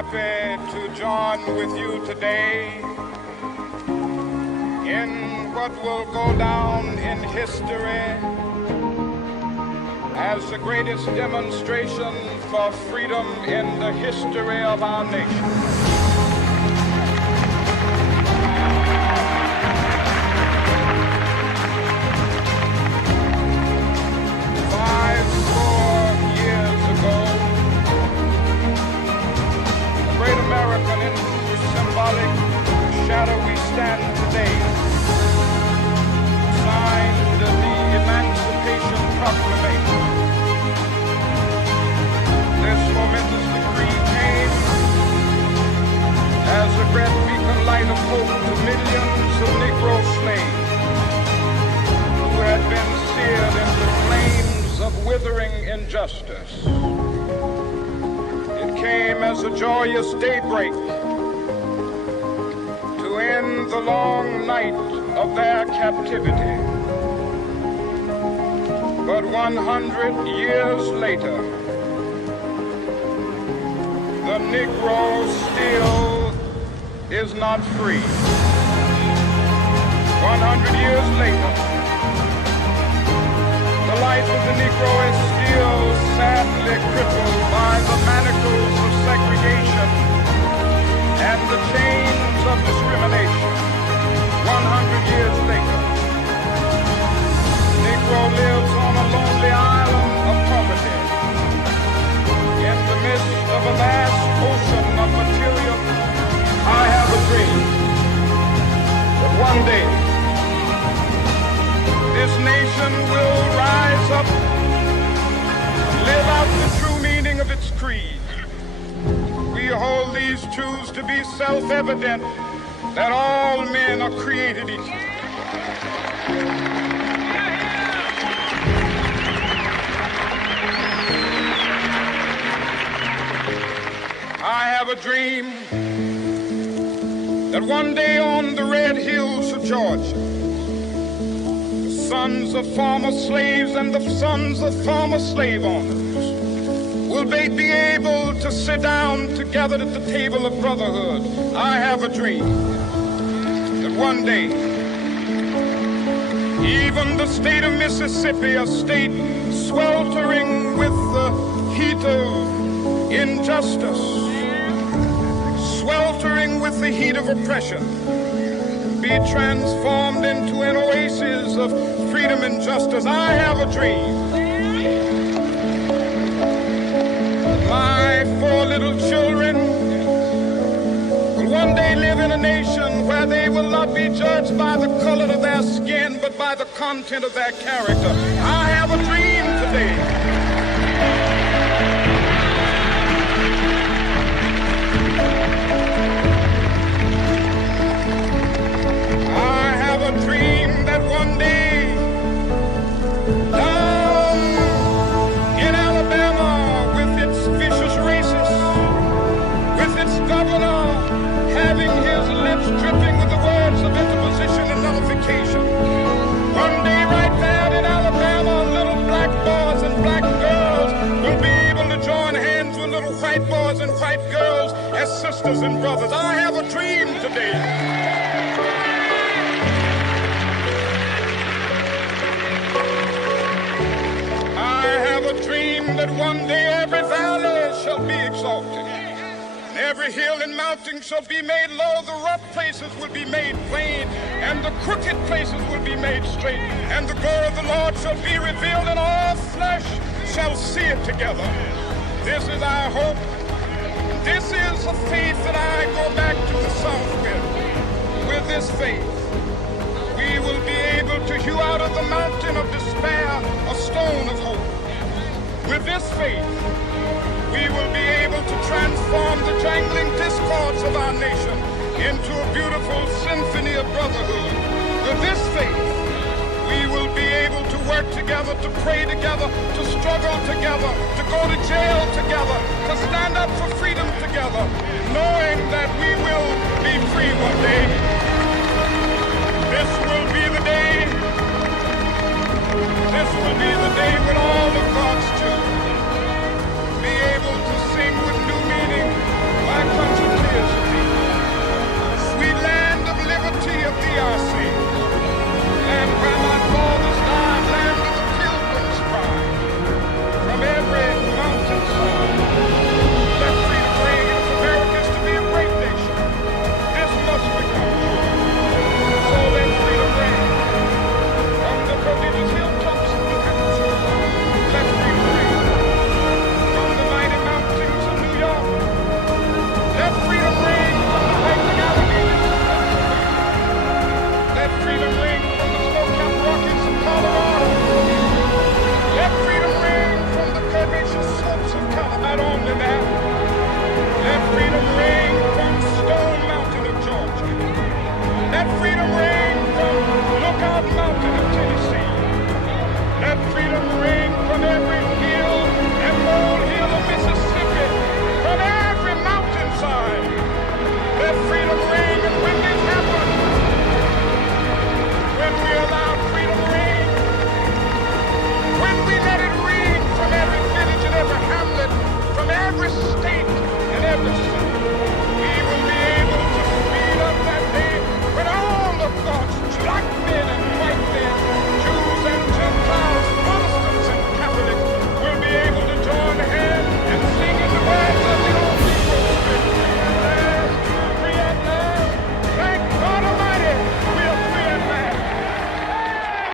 happy to join with you today in what will go down in history as the greatest demonstration for freedom in the history of our nation. 5 years ago, the great American, in whose symbolic shadow we stand today, signed the Emancipation Proclamation. This momentous decree came as a great beacon light of hope to millions of Negro slaves who had been seared into flames of withering injustice. It came as a joyous daybreak to end the long night of their captivity. But 100 years later, the Negro still is not free. 100 years later, the life of the Negro is still sadly crippled by the manacles of segregation and the chains of discrimination. 100 years later, the Negro lives on a lonely island of poverty in the midst of a vast ocean of material. I have a dream that one day this nation will rise up, live out the true meaning of its creed. We hold these truths to be self-evident, that all men are created equal. I have a dream that one day on the red hills of Georgia, sons of former slaves and the sons of former slave owners will they be able to sit down together at the table of brotherhood. I have a dream that one day even the state of Mississippi, a state sweltering with the heat of injustice, sweltering with the heat of oppression, be transformed into an oasis of freedom and justice. I have a dream. My 4 little children will one day live in a nation where they will not be judged by the color of their skin, but by the content of their character. I have a dream today. A dream that one day down in Alabama, with its vicious racists, with its governor having his lips dripping with the words of interposition and nullification, one day right there in Alabama, little black boys and black girls will be able to join hands with little white boys and white girls as sisters and brothers. I have a dream today. A dream that one day every valley shall be exalted, and every hill and mountain shall be made low. The rough places will be made plain, and the crooked places will be made straight, and the glory of the Lord shall be revealed, and all flesh shall see it together. This is our hope. This is the faith that I go back to the South with. With this faith, we will be able to hew out of the mountain of despair a stone of hope. With this faith, we will be able to transform the jangling discords of our nation into a beautiful symphony of brotherhood. With this faith, we will be able to work together, to pray together, to struggle together, to go to jail together, to stand up for freedom together, knowing that we will be free one day. This will be the day. This will be the day